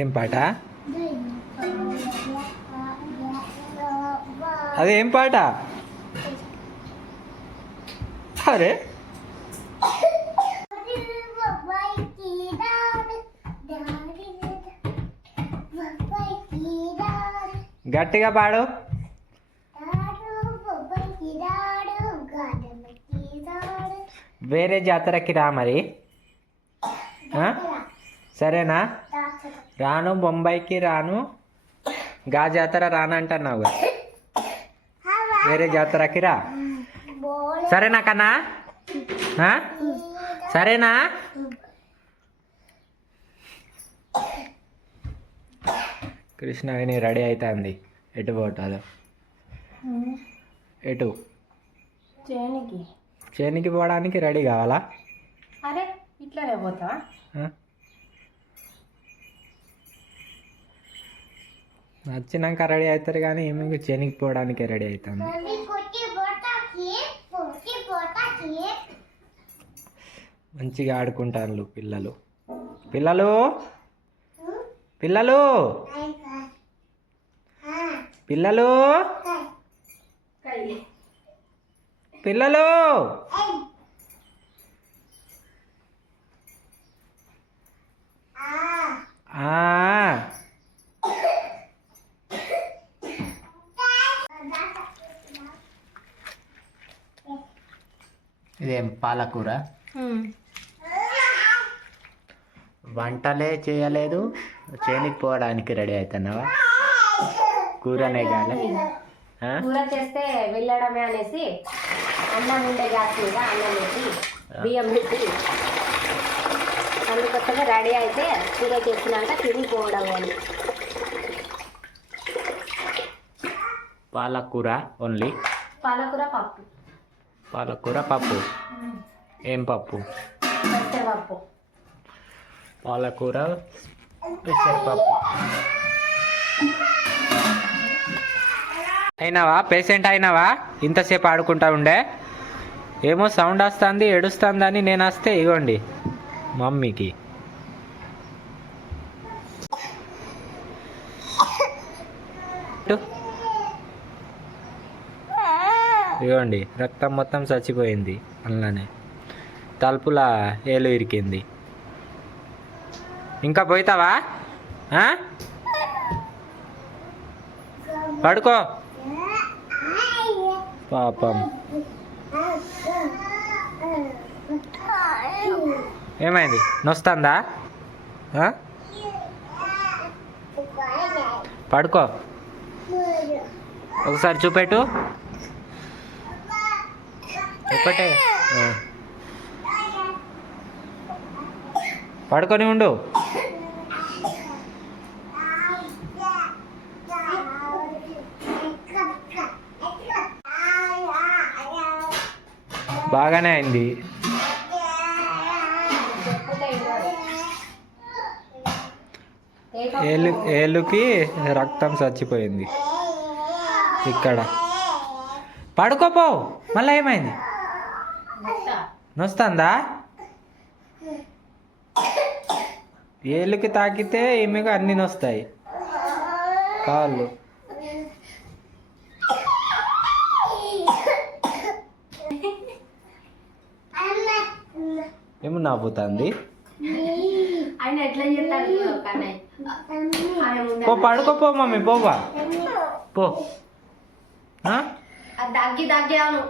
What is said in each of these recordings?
ఏం పాట అదేం పాట? అరే గట్టిగా పాడు. వేరే జాతరకి రా మరి. సరేనా? రాను, బొంబాయికి రాను, గా జాతర రానంటున్నావు. వేరే జాతరకి రా. సరేనా కన్నా? సరేనా? కృష్ణ విని రెడీ అవుతుంది. ఎటు పోతాదో? ఎటు? చేనికి పోవడానికి రెడీ కావాలా? అరే ఇట్లానే పోతా. వచ్చినాక రెడీ అవుతారు కానీ ఏమి చేనికి పోవడానికి రెడీ అవుతుంది. మంచిగా ఆడుకుంటారు పిల్లలు. పిల్లలు పిల్లలు పిల్లలు పిల్లలు ఇదేం పాలకూర? వంటలే చేయలేదు, చేనికి పోవడానికి రెడీ అవుతున్నావా? కూరనే కాలే. కూర చేస్తే వెళ్ళడమే అనేసి అన్నం ఉండే గ్యాస్ మీద అన్నం పెట్టి బియ్యం పెట్టి అందుకోసమే రెడీ అయితే కూర చేసినాక తిరిగిపోవడం అని. పాలకూర ఓన్లీ? పాలకూర పప్పు. పాలకూర పప్పు. ఏం పప్పు? పెసరపప్పు. పాలకూర పెసరపప్పు. అయినావా? పేషెంట్ అయినావా? ఇంతసేపు ఆడుకుంటా ఉండే. ఏమో సౌండ్ వస్తుంది, ఏడుస్తుందని నేను వస్తే ఇగోండి మమ్మీకి. ఇగోండి రక్తం మొత్తం చచ్చిపోయింది. అందులోనే తలుపుల ఏలు ఇరికింది. ఇంకా పోతావా? పడుకో పాపం. ఏమైంది? నొస్తుందా? పడుకో. ఒకసారి చూపెట్టు. ఒకటే పడుకొని ఉండు. బాగానే అయింది. ఏలుకి రక్తం చచ్చిపోయింది ఇక్కడ. పడుకోపో. మళ్ళీ ఏమైంది? నొస్తుందా? ఏళ్ళకి తాకితే ఈమెకు అన్నీ నొస్తాయి కాళ్ళు. ఏమో నవ్వుతుంది. పో పడుకోపో మమ్మీ. పోవా పో. దగ్గి దగ్గాను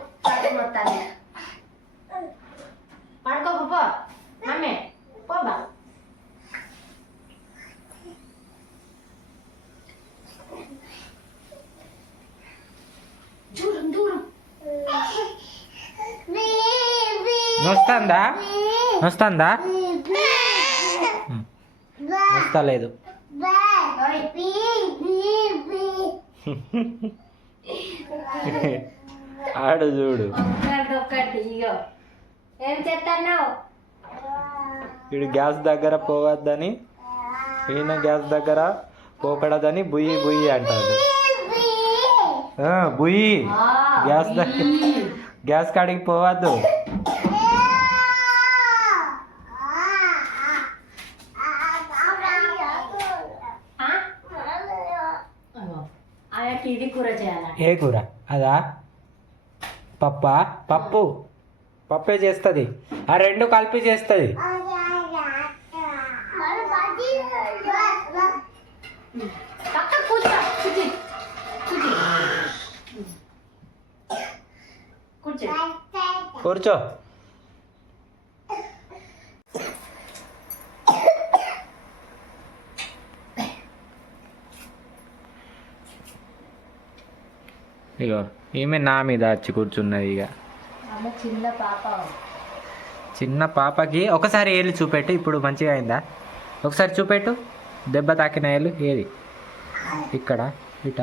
పడుకోపో మమ్మీ. పోబా. నొస్తుందా? నొస్తుందా? నొస్తలేదు. ఆడు చూడు. ఏం చేస్తున్నావు? వీడు గ్యాస్ దగ్గర పోవద్దని ఈయన గ్యాస్ దగ్గర పోకడదని బుయ్యి బుయ్యి అంటాడు. బుయ్యి గ్యాస్ దగ్గర గ్యాస్ కాడికి పోవద్దు. ఇది కూర చేయాలి. ఏ కూర అదా? పప్పు పప్పే చేస్తుంది. ఆ రెండు కలిపి చేస్తుంది. కూర్చో. ఇగో ఈమె నా మీద వచ్చి కూర్చున్నది. ఇక చిన్న పాపకి ఒకసారి ఏళ్ళు చూపెట్టు. ఇప్పుడు మంచిగా అయిందా? ఒకసారి చూపెట్టు. దెబ్బ తాకిన ఏళ్ళు ఏది? ఇక్కడ ఇట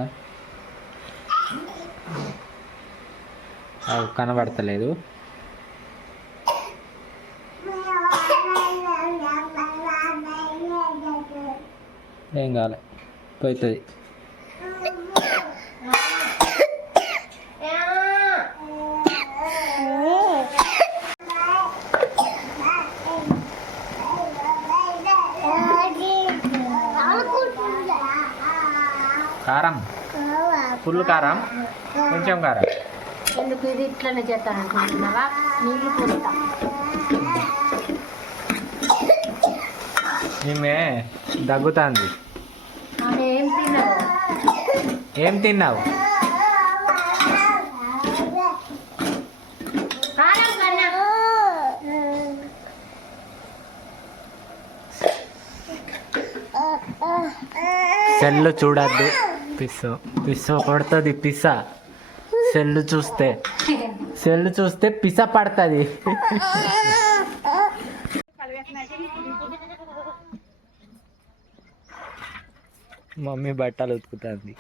కనబడతలేదు. ఏం కాలే, పోతుంది. కారం ఫుల్ కారం, కొంచెం కారం ఎందుకు? ఇది ఇట్లనే చేస్తాను అనుకుంటున్నావా? నీళ్ళు పోస్తా. ఈమె దగ్గుతుంది. ఏం తిన్నావు? సెల్లు చూడద్దు. పిస్స పడుతుంది. సెల్లు చూస్తే పిస పడుతుంది. మమ్మీ బట్టలు ఉతుకుతుంది.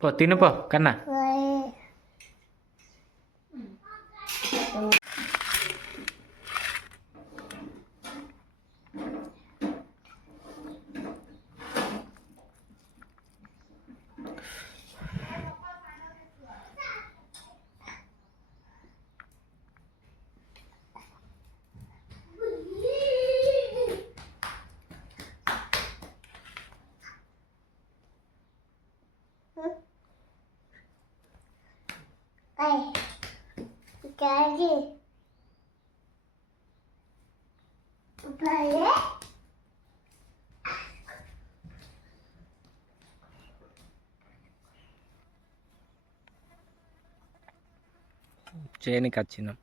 పో తినుపో కన్నా. చేనికి వచ్చినాం.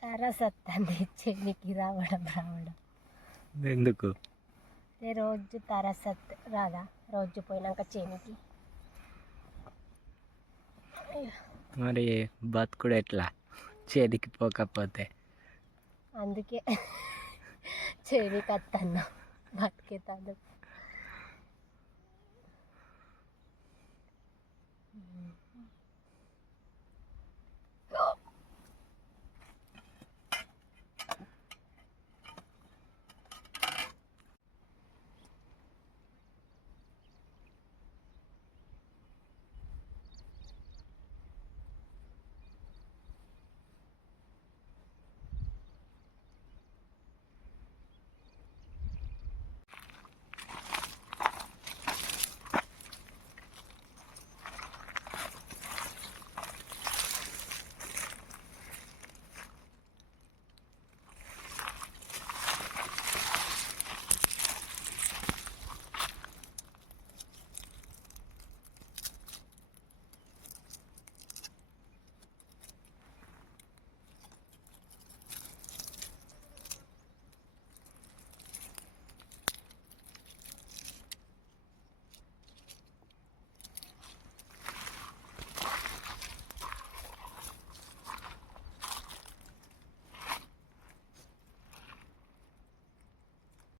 టెర్రస్ వస్తుంది. చేనికి రావడం ఎందుకు? రోజు టెర్రస్ రాదా? రోజు పోయినాక చేనికి. మరి బతుకుడు ఎట్లా చేనికి పోకపోతే? అందుకే చేనికి వస్తాను. బతికేతాను.